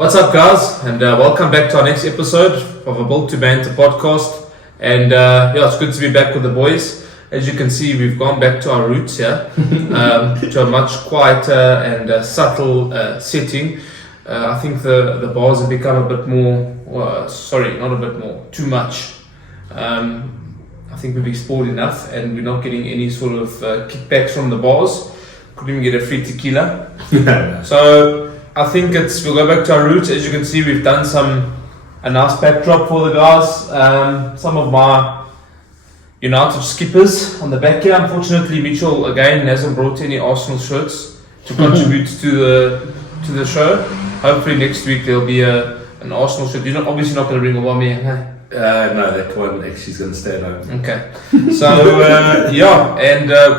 What's up, guys, and welcome back to our next episode of a Built to Banter podcast. And it's good to be back with the boys. As you can see, we've gone back to our roots here, to a much quieter and subtle setting. I think the bars have become a bit more, not a bit more, too much. I think we've explored enough and we're not getting any sort of kickbacks from the bars. Couldn't even get a free tequila. So I think we'll go back to our roots. As you can see, we've done a nice backdrop for the guys. Some of my United skippers on the back here. Unfortunately, Mitchell again hasn't brought any Arsenal shirts to contribute to the show. Hopefully next week there'll be an Arsenal shirt. You're obviously not going to bring Aubameyang, hey? No, that one actually is going to stay at home. Okay. So,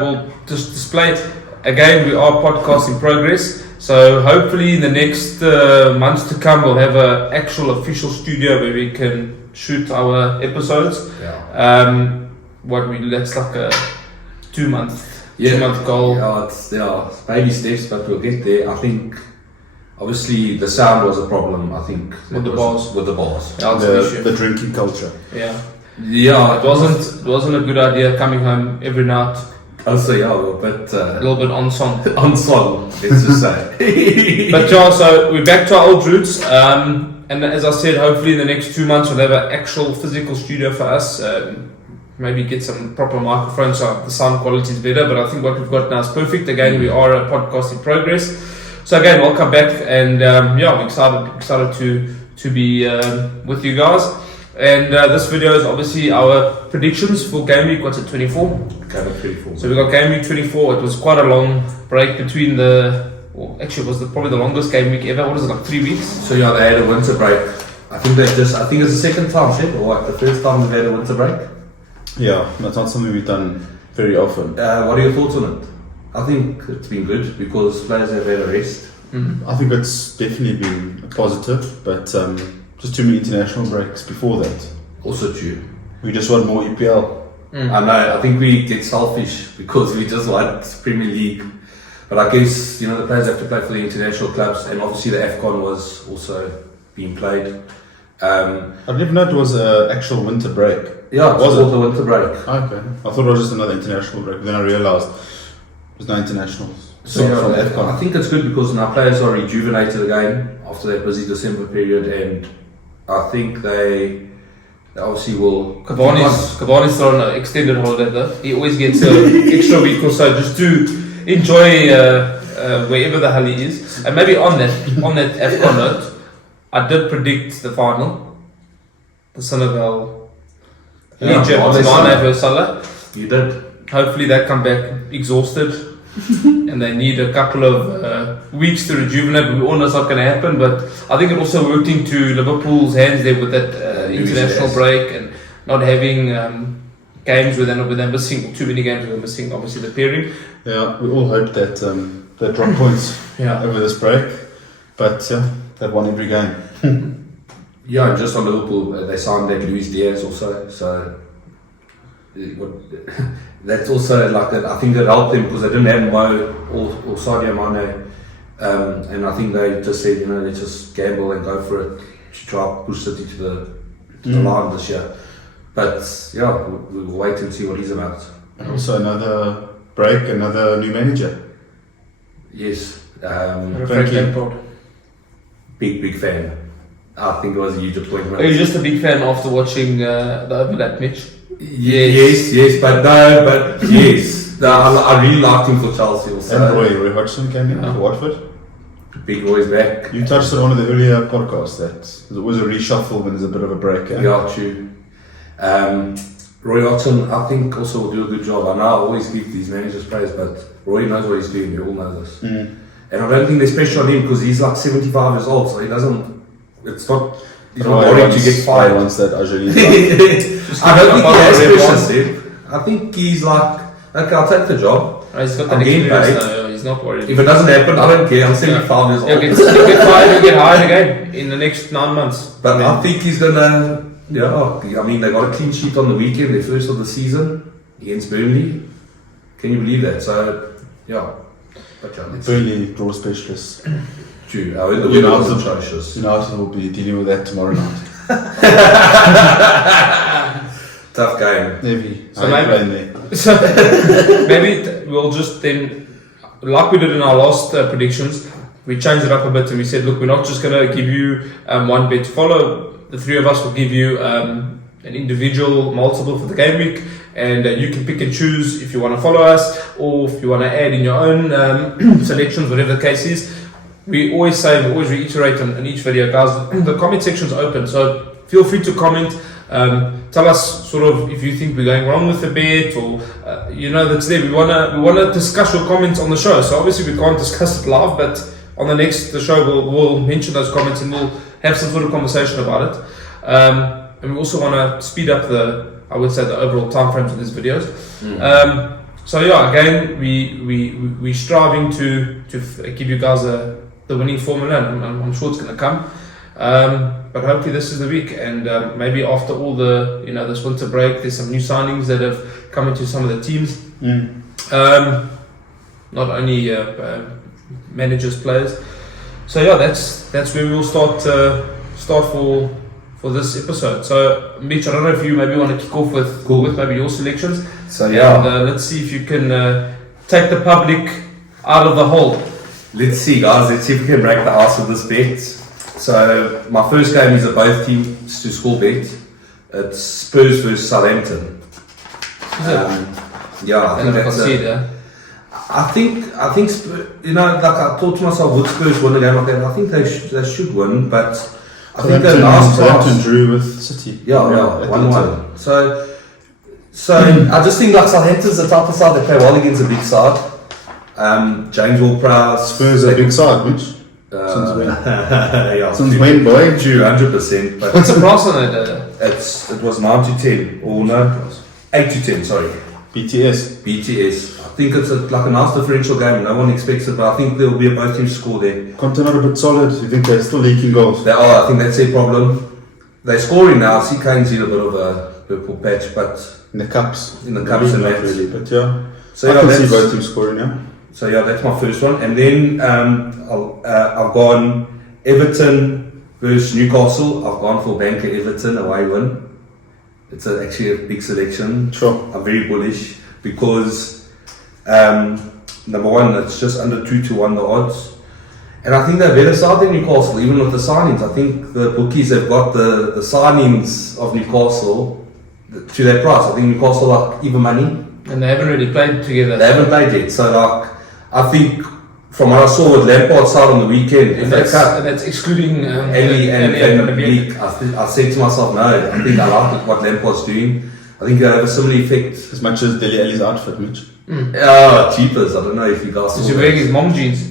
we'll just display it. Again, we are podcast in progress. So, hopefully in the next months to come, we'll have an actual official studio where we can shoot our episodes. Yeah. That's like a 2 month goal. Yeah, it's baby steps, but we'll get there. I think obviously the sound was a problem. I think with the bars. Yeah, the drinking culture. Yeah. Yeah, it wasn't a good idea coming home every night. Also, but a little bit on song. On song, let's just say. But yeah, so we're back to our old roots. And as I said, hopefully in the next 2 months we'll have an actual physical studio for us. Maybe get some proper microphones so the sound quality is better. But I think what we've got now is perfect. Again, we are a podcast in progress. So again, welcome back, and we're excited to be with you guys. And this video is obviously our predictions for game week. What's it, 24? Game week 24. So we got game week 24. It was quite a long break between it was probably the longest game week ever. What is it, like 3 weeks? So they had a winter break. I think it's the second time, or like the first time they've had a winter break. Yeah, that's not something we've done very often. What are your thoughts on it? I think it's been good because players have had a rest. Mm-hmm. I think it's definitely been a positive, but just too many international breaks before that. Also true. We just want more EPL. I know, I think we get selfish because we just want Premier League. But I guess, the players have to play for the international clubs, and obviously the AFCON was also being played. I didn't even know it was an actual winter break. Yeah, it was the winter break. Okay. I thought it was just another international break, but then I realised there's no internationals. So I think it's good because now players are rejuvenated again after that busy December period, and I think they obviously will. Cavani's still on an extended holiday though. He always gets an extra week or so just to enjoy wherever the hell he is. And maybe on that AFCON note, I did predict the final, the Senegal. Egypt, Ghana versus Salah. You did. Hopefully they come back exhausted and they need a couple of weeks to rejuvenate. We all know it's not going to happen, but I think it also worked into Liverpool's hands there with that international break and not having games where they're missing, too many games where they're missing, obviously the pairing. Yeah, we all hope that they drop points over this break, but they've won every game. Yeah, just on Liverpool, they signed that Luis Diaz also, so that's also I think it helped them because they didn't have Mo or Sadio Mane, and I think they just said, let's just gamble and go for it to try to push City to the line this year. But we'll wait and see what he's about. And also another break, another new manager. Yes, big fan. I think it was a huge appointment. Are you just a big fan after watching the overlap match? Yes, but yes. I really liked him for Chelsea also. And Roy Hodgson came in for Watford. Big Roy's back. You touched on one of the earlier podcasts that there's always a reshuffle when there's a bit of a break. Yeah, true. Roy Hodgson, I think, also will do a good job. I know I always give these managers praise, but Roy knows what he's doing. We all know this. And I don't think there's pressure on him because he's like 75 years old, so he doesn't. He's not worried to get fired. Once that I don't think he has pressure, Steve. I think he's like, okay, I'll take the job. He's got that experience, he's not worried. If it doesn't happen, I don't care. I'm 75 years old. He'll get fired, he'll get hired again in the next 9 months. But I think he's gonna. I mean, they got a clean sheet on the weekend, their first of the season against Burnley. Can you believe that? So, Burnley draw specialists. True. The weather was atrocious. United will be dealing with that tomorrow night. Tough game. Maybe. So maybe we'll just then, like we did in our last predictions, we changed it up a bit and we said, look, we're not just going to give you one bet to follow. The three of us will give you an individual multiple for the game week, and you can pick and choose if you want to follow us or if you want to add in your own selections, whatever the case is. We always reiterate in each video, guys, the comment section is open, so feel free to comment. Tell us sort of if you think we're going wrong with the bet, or that's there. We wanna discuss your comments on the show. So obviously we can't discuss it live, but on the next show we'll mention those comments and we'll have some sort of conversation about it. And we also want to speed up the overall time frames of these videos. So yeah, again we striving to give you guys the winning formula, and I'm sure it's going to come. But hopefully this is the week, and maybe after all the this winter break, there's some new signings that have come into some of the teams. Not only managers, players. So yeah, that's where we'll start for this episode. So Mitch, I don't know if you maybe want to kick off with maybe your selections. So yeah, and, let's see if you can take the public out of the hole. Let's see, guys. Let's see if we can break the ice with this bet. So my first game is a both teams to score bet. It's Spurs versus Southampton. Yeah, I think that's I think like I thought to myself, would Spurs win a game like that? I think they should win, but I think they're last Southampton drew with City. Yeah, 1-1. So I just think like Southampton's the type of side they play well against a big side. James Ward-Prowse. Spurs are a big side, Mitch. Since when? Yeah, since when, boy? True, 100%. But what's the price on it? It was 9 to 10, or no, 8 to 10. Sorry. BTS. I think it's like a nice differential game. No one expects it, but I think there will be a both teams score there. Compton are a bit solid. You think they're still leaking goals? They are. I think that's their problem. They're scoring now. I see Kane's in a bit of a purple patch, but in the cups and that. Really, but yeah. So I can see both teams scoring. Yeah. So yeah, that's my first one, and then I've gone Everton versus Newcastle. I've gone for Banker Everton away win. It's actually a big selection. Sure. I'm very bullish because number one, it's just under 2-1 the odds, and I think they're better side than Newcastle even with the signings. I think the bookies have got the signings of Newcastle to their price. I think Newcastle are even money, and they haven't really played together. They haven't played yet, so like I think from what I saw with Lampard's side on the weekend, and that's excluding Ellie and Van Beek. I said to myself, no, I think I like what Lampard's doing. I think they have a similar effect. As much as Dele Alli's outfit, Mitch. Oh, cheapers. I don't know if you guys saw. He's wearing his mom jeans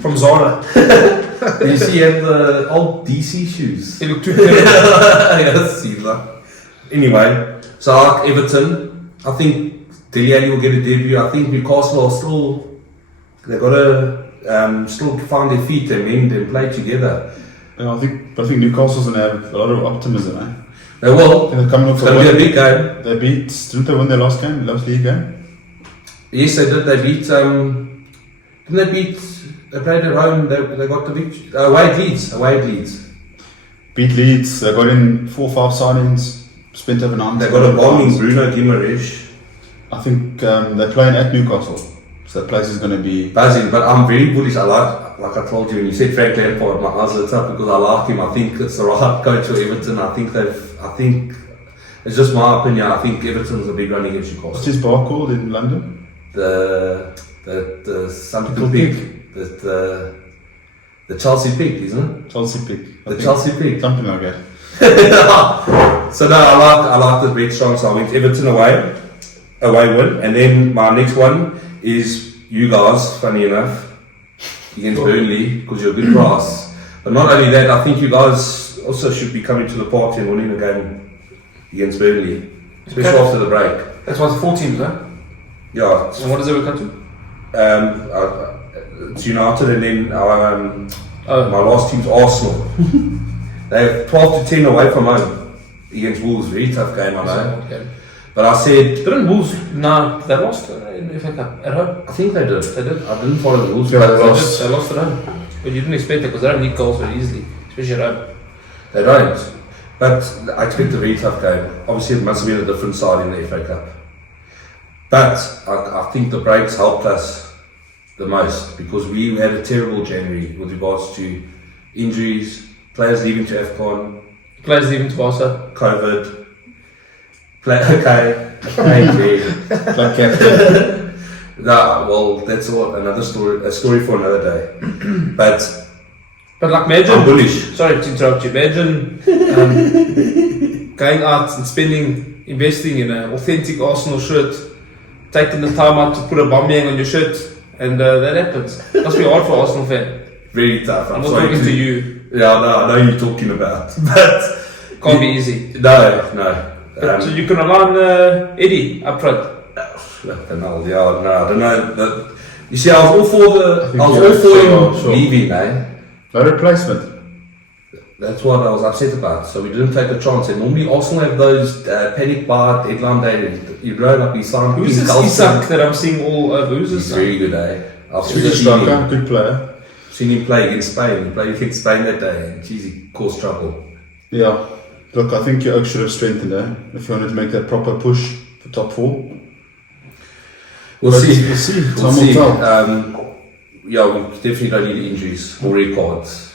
from Zara. You see, he had the old DC shoes. He looked too clever. Yes, see that. Anyway, so I like Everton. I think Dele Alli will get a debut. I think Newcastle are still. They've got to still find their feet and mend and play together. Yeah, I think Newcastle's going to have a lot of optimism, eh? They will. They're coming off it's going to be a big game. Didn't they win their last league game? Yes, they did. They beat, they played at home, they got the victory. Away at Leeds. Beat Leeds, they got in 4 or 5 signings, spent over 9. They got a bombing Bruno Guimaraes. I think they're playing at Newcastle. So that place is going to be buzzing, but I'm very bullish. I like I told you when you said Frank Lampard, my eyes lit up because I like him. I think it's the right coach for Everton. I think it's just my opinion. I think Everton's a big running against Newcastle. What's his bar called in London? The something pig. The Chelsea pig, isn't it? Chelsea pig. The Chelsea pig. Something like that. So no, I like the red strong. So I went Everton away win, and then my next one is you guys, funny enough, against Burnley, because you're a good price. But not only that, I think you guys also should be coming to the party and winning a game against Burnley, especially after the break. That's why it's 4 teams, huh? Yeah. And what does it work out to? It's United, and then my last team's Arsenal. They have 12 to 10 away from home against Wolves. Very tough game, I know. Okay. But I said, didn't Wolves? No, they lost in FA Cup at home. I think they did. I didn't follow the Wolves. Yeah, they lost at home. But you didn't expect it because they don't need goals very easily, especially at home. They don't. But I expect a very tough game. Obviously, it must have been a different side in the FA Cup. But I think the breaks helped us the most because we had a terrible January with regards to injuries, players leaving to AFCON, Players leaving to Barca. COVID. Like captain. Nah, well, that's another story. A story for another day. But like imagine. I'm bullish. Sorry to interrupt you. Imagine going out and investing in an authentic Arsenal shirt, taking the time out to put a Bamyang on your shirt, and that happens. Must be hard for Arsenal fan. Very tough. I'm not talking to you. Yeah, no, I know you're talking about, but can't be easy. No. So you can rely on Eddie up front. I don't know. You see, I was all for him leaving, eh? No replacement. That's what I was upset about. So we didn't take a chance. And normally Arsenal have those panic bar deadline day. You grow up, you sign. Who's this Isak that I'm seeing all over? Who's this? He's very good, eh? He's a striker, good player. Seen him play against Spain. He played against Spain that day, and geez, he caused trouble. Yeah. Look, I think your Oak should have strengthened there if you wanted to make that proper push for top 4. We'll see. We'll see. Yeah, we definitely don't need injuries or red cards.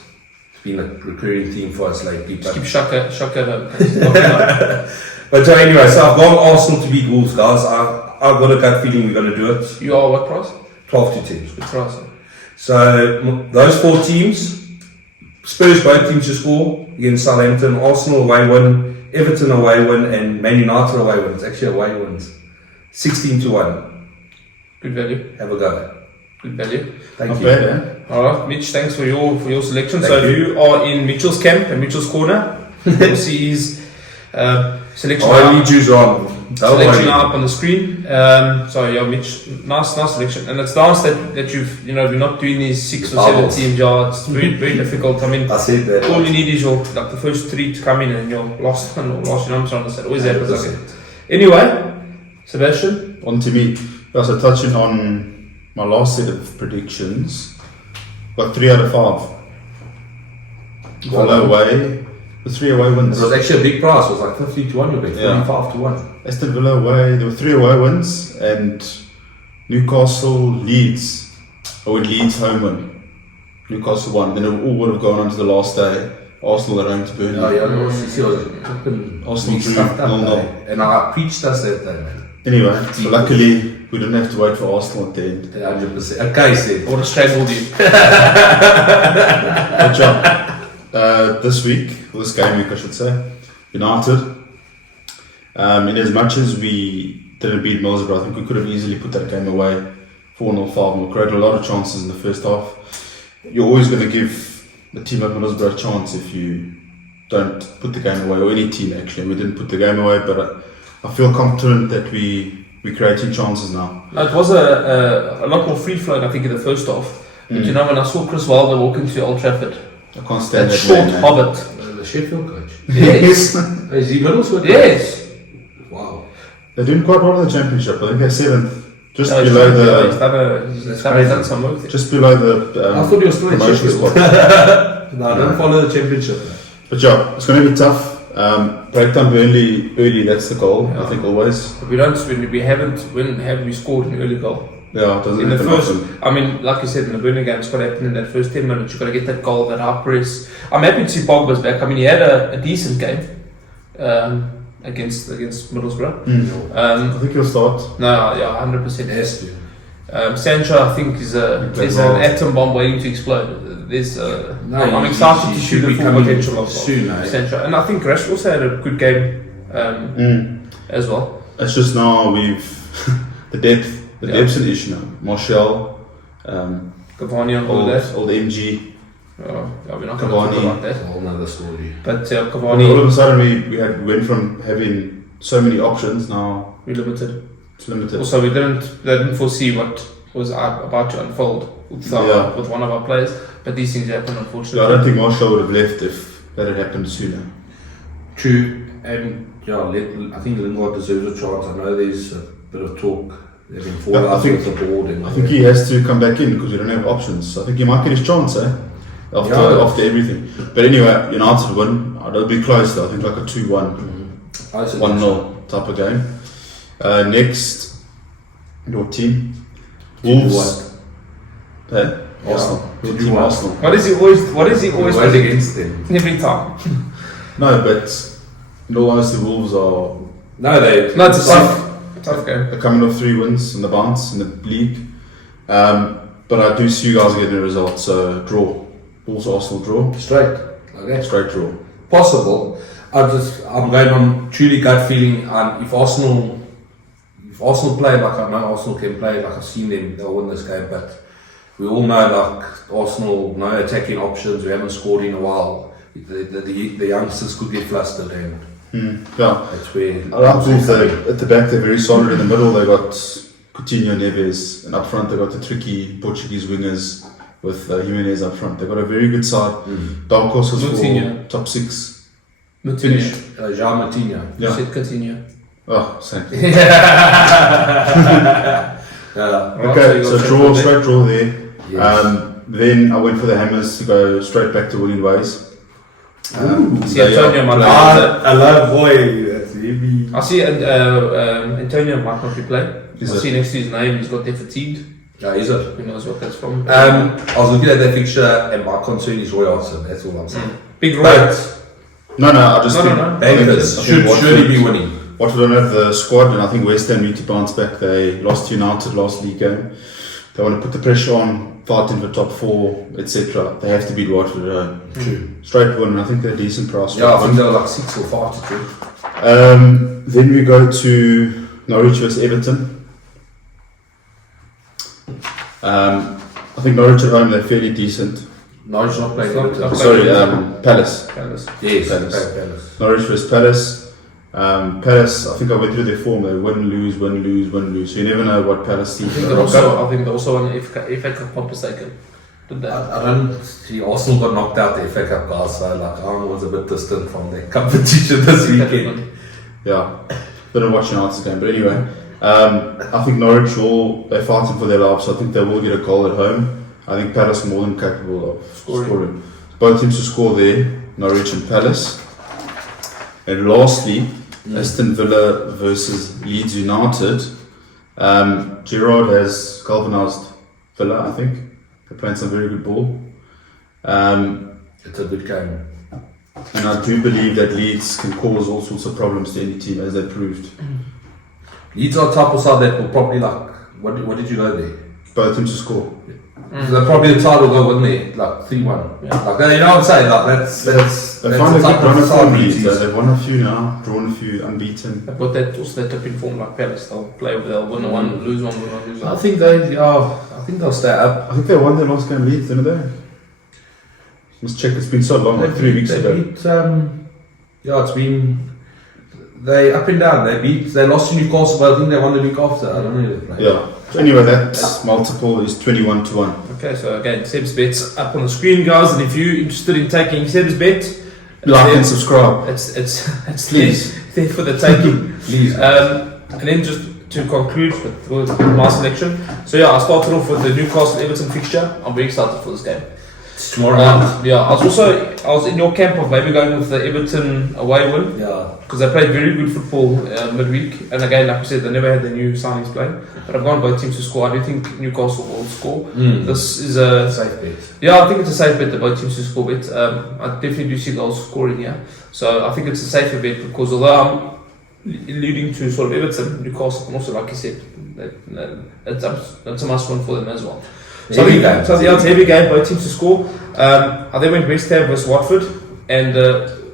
It's been a recurring theme for us lately. Just keep Shaka. But anyway, so I've gone Arsenal to beat Wolves, guys. I've got a gut feeling we're going to do it. You are what price? 12 to 10. Good price. So those 4 teams, Spurs both teams to score against Southampton, Arsenal away win, Everton away win, and Man United away win. It's actually away wins. 16 to 1. Good value. Have a go. Good value. Thank you. Bad, eh? Alright, Mitch, thanks for your selection. Thank so you. if you are in Mitchell's camp and Mitchell's corner, you'll see his selection. Selection up on the screen. So yeah, Mitch, nice selection, and it's nice that we're not doing these 6 or 7 team jobs. It's very difficult. I mean, I said that. all you need is the first 3 to come in, and you're lost. You know what I'm trying to say. Always happens like that. Anyway, Sebastian, on to me. So touching on my last set of predictions, got 3 out of 5. Villa away, the 3 away wins. It was actually a big price. It was like 50 to 1. You'll bet 45 to 1. Aston Villa away, there were 3 away wins, and Newcastle, Leeds home win. Newcastle won, then it all would have gone on to the last day. Arsenal at home to Burnley. Oh yeah, Arsenal drew 0-0. And I preached us that day, man. Anyway, so luckily we didn't have to wait for Arsenal at the end. 100%. Okay, said. I would have strangled you. Good job. This game week I should say, United. In as much as we didn't beat Middlesbrough, I think we could have easily put that game away 4-0, 5-0. Created a lot of chances in the first half. You're always going to give the team like Middlesbrough a chance if you don't put the game away, or any team actually. We didn't put the game away, but I feel confident that we're creating chances now. It was a lot more free flowing, I think, in the first half. But when I saw Chris Wilder walk into Old Trafford, I can't stand that short man, hobbit. The Sheffield coach. Yes. Is he Middlesbrough? Yes. Wow. They're doing quite well in the Championship. I think they're 7th. He's done some work there. Just below the I thought he was still in promotion Sheffield. spot. No, I don't follow the Championship. But yeah, it's going to be tough. Break down Burnley early, that's the goal, I think, always. But we haven't scored an early goal. Yeah, it doesn't in the happen first, often. I mean, like you said, in the Burnley game, it's got to happen in that first 10 minutes. You've got to get that goal, that high press. I'm happy to see Pogba's back. I mean, he had a decent game against Middlesbrough. I think he'll start. No, yeah, 100%. Has to. Sancho, I think, is an atom bomb waiting to explode. I'm excited to see the full potential of Sancho. And I think Rashford also had a good game as well. It's just now the depth's an issue now. Martial, Cavani on all that. Old MG. We're not going to talk about that. That's a whole nother story. But Cavani, all of a sudden we went from having so many options, now we're limited. It's limited. Also, they didn't foresee what was about to unfold with one of our players. But these things happen, unfortunately. Yeah, I don't think Martial would have left if that had happened sooner. True, and I think Lingard deserves a chance. I know there's a bit of talk. They've been falling out with the board. I think he has to come back in because we don't have options. I think he might get his chance, eh? after everything. But anyway, United win. It'll be close though. I think like a 2-1, 1-0 type of game. Next, your team, Wolves. Arsenal. Your team, Arsenal. What is he always against them? Every time. No, but in all honesty, Wolves are. It's a tough game. They're coming off 3 wins in the bounce in the league. But I do see you guys getting a result. So draw. Wolves Arsenal draw. Straight. Okay. Straight draw. Possible. I'm going on truly gut feeling. If Arsenal play like I know Arsenal can play, like I've seen them, they'll win this game. But we all know like Arsenal, no attacking options. We haven't scored in a while. The youngsters could get flustered and that's where I like Wolves. At the back they're very solid. In the middle they got Coutinho, Neves, and up front they got the tricky Portuguese wingers with Jimenez up front. They got a very good side. Dark horses for top 6. Moutinho. Jean Moutinho. You said Coutinho. Oh, same. Okay, so straight draw there. Yes. Then I went for the Hammers to go straight back to winning ways. Antonio might I love boy. That's heavy. I see Antonio might not be playing. I see next to his name he's got there fatigued. Yeah, is it? Who knows what that's from? I was looking at that picture and my concern is Roy Hodgson. That's all I'm saying. Big Roy. No. I just think Bangers should surely be winning. Watford don't have the squad, and I think West Ham need to bounce back. They lost to United last league game. They want to put the pressure on, fighting for top 4, etc. They have to beat Watford at home. True. Straight win, and I think they're a decent price. Yeah, I think they're like 6 or 5 to 2. Then we go to Norwich vs Everton. I think Norwich at home, they're fairly decent. Norwich not playing Everton. Sorry, Palace. Yes, Palace. Palace. Norwich vs Palace. Palace, I think I went through their form. They win, lose. So you never know what Palace team. I think they also won the FA Cup competition. Did that? I don't see Arsenal got knocked out the FA Cup, guys. So like Arsenal was a bit distant from their competition this weekend. Yeah, didn't watch United's game, but anyway, I think Norwich they're fighting for their lives. So I think they will get a goal at home. I think Palace are more than capable of scoring. Both teams to score there, Norwich and Palace. And lastly, Aston Villa versus Leeds United. Gerrard has galvanised Villa, I think. They're playing some very good ball. It's a good game. And I do believe that Leeds can cause all sorts of problems to any team, as they proved. Leeds are type of side that will probably what did you go there? Both teams to score. So they're probably the side will go win there, like 3-1. Yeah. Like, you know what I'm saying? Like that's they found a good run of form. They've won a few now, drawn a few, unbeaten. They've got that tipping form like Palace. They'll win one, lose one, lose one. I think they'll stay up. I think they won their last game Leeds, didn't they? Let's check. It's been so long, like 3 weeks ago. It's been they up and down. They lost to Newcastle, but I think they won the week after. I don't know who they played. Yeah. So anyway, that multiple is 21-1. Okay, so again, Seb's bet's up on the screen, guys, and if you're interested in taking Seb's bet, like and subscribe. It's there for the taking. Please. And then just to conclude with my selection. So yeah, I started off with the Newcastle Everton fixture. I'm very excited for this game. It's tomorrow night. Yeah, I was in your camp of maybe going with the Everton away win. Yeah. Because they played very good football midweek, and again, like I said, they never had the new signings playing. But I've gone both teams to score. I do think Newcastle will score. This is a safe bet. Yeah, I think it's a safe bet. The both teams to score bet. I definitely do see goals scoring here, so I think it's a safer bet because although I'm alluding to sort of Everton, Newcastle can also, like you said, it's a must win for them as well. So it's a heavy game, both teams to score. I then went West Ham versus Watford, and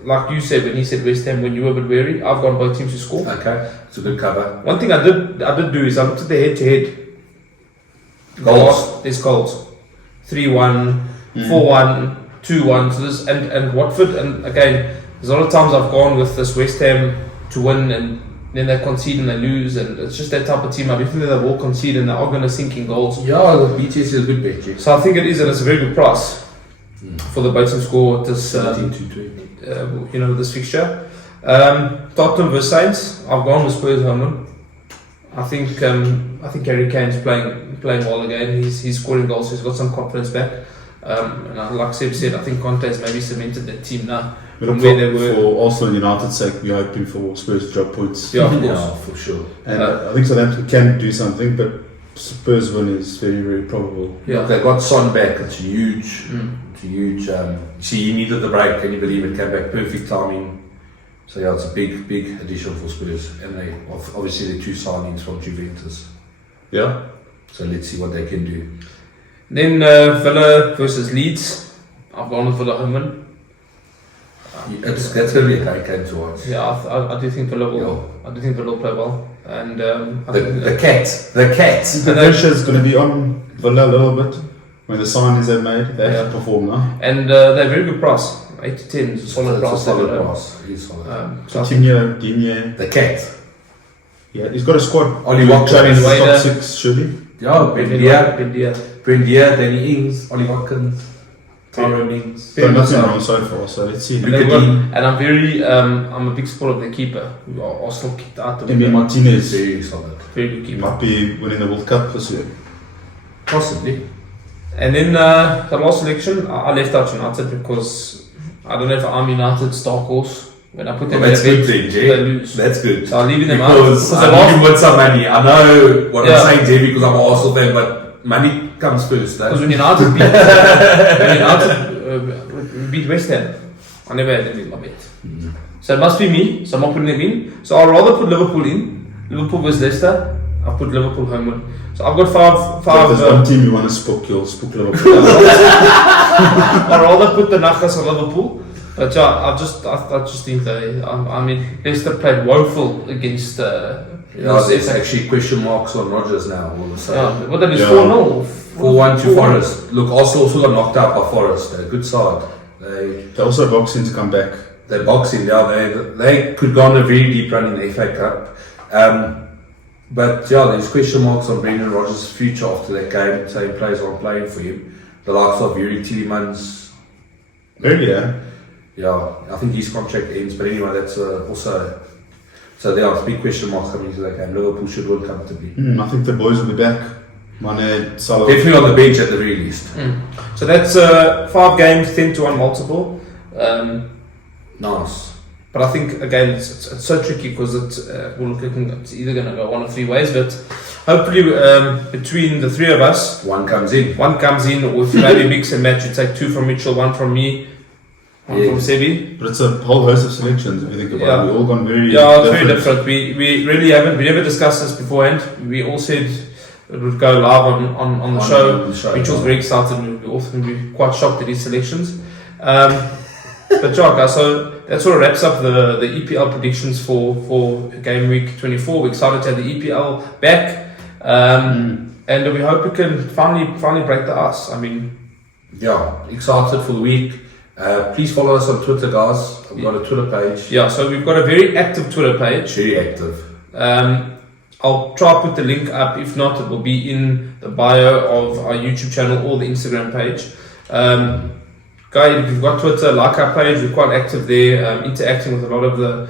like you said when he said West Ham when you were a bit wary, I've gone both teams to score. Okay, it's a good cover. One thing I did do is I looked at the head-to-head goals. There's goals, 3-1, 4-1, 2-1. So this and Watford, and again, there's a lot of times I've gone with this West Ham to win and then they concede and they lose, and it's just that type of team. I definitely they will concede and they are going to sink in gols. Yeah, the BTS is a good bet. So I think it is, and it's a very good price for the both to score this. 13-20. This fixture. Tottenham vs Saints. I've gone with Spurs home win. I think Harry Kane's playing well again. He's scoring goals. So he's got some confidence back. And like Seb said, I think Conte's maybe cemented that team now But from where they were. for Arsenal and United's sake, we're hoping for Spurs to drop points. Yeah, of course. Yeah, for sure. And I think Southampton can do something, but Spurs win is very, very probable. Yeah. They got Son back. It's huge. It's huge. See, he needed the break. Can you believe it? Came back perfect timing. So yeah, it's a big, big addition for Spurs. And they obviously the 2 signings from Juventus. Yeah. So let's see what they can do. Then Villa versus Leeds. I've gone with Villa home win. That's going to be a great game to watch. Yeah, I do think Villa will. I do think Villa will play well. And I The think cat. The pressure is going to be on Villa a little bit when the signings they've made. They have to perform now. And they're very good price. 8 to 10 is a solid price. Solid price. He's solid. So I think Digne. The cat. Yeah, he's got a squad. Ollie Watkins. Training Wader. top 6, surely. Yeah, Bendia. Brendia, Danny Ings, Ollie Watkins, Tyrone Ings. Done nothing wrong so far, so let's see. And, I'm very, I'm a big supporter of the keeper, who Arsenal kicked out. Emi Martinez Very solid. Very good keeper. might be winning the World Cup this year. Possibly. And then the last selection, I left out United because I don't know if I'm United's dark horse. When I put them That's in a good bet, then, Jay. they lose. That's good. So I'm leaving them Because out. I need to win some money. I know what Yeah. I'm saying, Jay, because I'm an Arsenal fan, but money comes first. Because when United beat West Ham, I never had them in my bet. So it must be me, so I'm not putting them in. So I'd rather put Liverpool in. Liverpool versus Leicester, I'll put Liverpool home win. So I've got five. If there's one team you want to spook, you'll spook Liverpool. I'd rather put the Nachas on Liverpool. But yeah, I just think they. I mean, Leicester played woeful against. There's actually question marks on Rodgers now all of a sudden. Yeah, what that is 4-0. 4-1 to Forest. Look, Arsenal also got knocked out by Forest. They're a good side. They're also boxing to come back. They're boxing, yeah. They could go on a very deep run in the FA Cup. But yeah, there's question marks on Brendan Rodgers' future after that game. Saying players aren't playing for him. The likes of Yuri Tielemans. Really, yeah. Yeah, I think his contract ends. But anyway, that's also. So there are big question marks coming into that game. Liverpool should win comfortably. I think the boys will be back. Mane, Salah. Definitely on the bench at the very least. So that's 5 games, 10-1 multiple. Nice. But I think again it's so tricky because it's either going to go one of 3 ways. But hopefully between the 3 of us, One comes in. or if you maybe mix and match, you take 2 from Mitchell, 1 from me, 1 from Sebi. But it's a whole host of selections if you think about it. We've all gone very it's very different. We really haven't. We never discussed this beforehand. We all said it would go live on the show. Mitchell's very excited. We also be quite shocked at his selections. But yeah, guys, so that sort of wraps up the EPL predictions for game week 24. We're excited to have the EPL back, and we hope we can finally break the ice. I mean, Yeah, excited for the week. Please follow us on Twitter, guys. We've got a Twitter page. Yeah, so we've got a very active Twitter page. Very active. I'll try to put the link up. If not, it will be in the bio of our YouTube channel or the Instagram page. Guys, if you've got Twitter, like our page. We're quite active there, interacting with a lot of the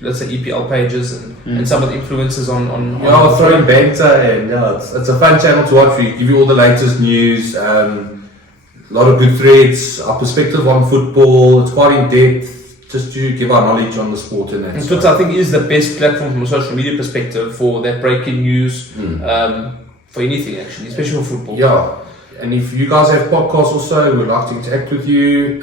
let's say EPL pages and some of the influencers on Yeah, throwing banter and yeah, it's a fun channel to watch. We give you all the latest news. A lot of good threads, our perspective on football. It's quite in depth, just to give our knowledge on the sport and that. And Twitter, I think, is the best platform from a social media perspective for that breaking news, for anything actually, especially for football. Yeah, and if you guys have podcasts also, we'd like to interact with you.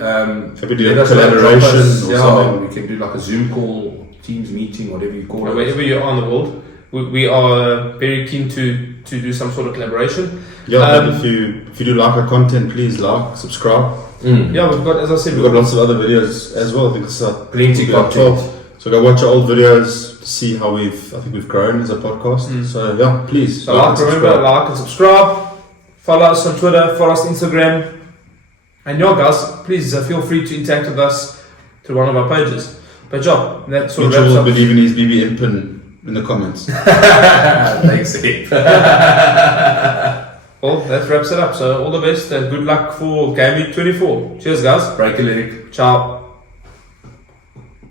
Maybe do a collaboration or something. We can do like a Zoom call, Teams meeting, whatever you call it. Wherever you are in the world, we are very keen to do some sort of collaboration. Yeah, but if you do like our content, please like, subscribe. Yeah, we've got, as I said, We've got lots of other videos as well. I think it's Plenty about content. 12. So go watch our old videos to see how I think we've grown as a podcast. So yeah, please. So remember, like and subscribe. Follow us on Twitter, follow us on Instagram. And yeah, guys, please feel free to interact with us through one of our pages. But yeah, that sort of Mitchell wraps will up. believe in his BBM pin in the comments. Thanks, Ed. Well, that wraps it up. So all the best and good luck for game week 24. Cheers, guys. Break a leg. Ciao.